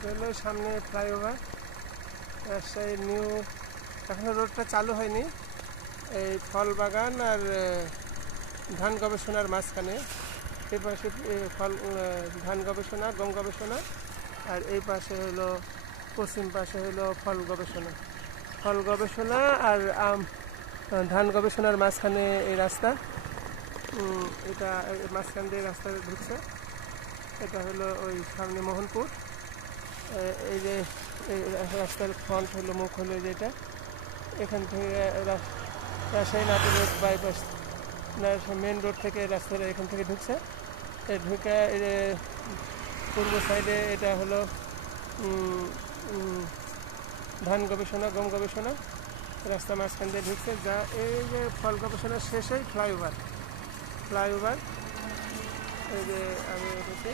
এটা হলো সামনে ফ্লাইওভার রাজশাহী নিউ। এখনও রোডটা চালু হয়নি। এই ফল বাগান আর ধান গবেষণার মাঝখানে এই পাশে ফল ধান গবেষণা, গম গবেষণা, আর এই পাশে হলো পশ্চিম পাশে হলো ফল গবেষণা। ফল গবেষণা আর ধান গবেষণার মাঝখানে এই রাস্তা। এটা মাঝখান দিয়ে রাস্তা ঢুকছে। এটা হলো ওই সামনে মোহনপুর। এই যে এই রাস্তার ফ্রন্ট হলো, মুখ হলো যেটা, এখান থেকে Rajshahi Natore road bypass main road থেকে রাস্তাটা এখান থেকে ঢুকছে। ঢুকে পূর্ব সাইডে এটা হলো ধান গবেষণা, গম গবেষণা। রাস্তা মাঝখান দিয়ে ঢুকছে, যা এই যে ফল গবেষণার শেষেই ফ্লাইওভার। এই যে আমি এসেছি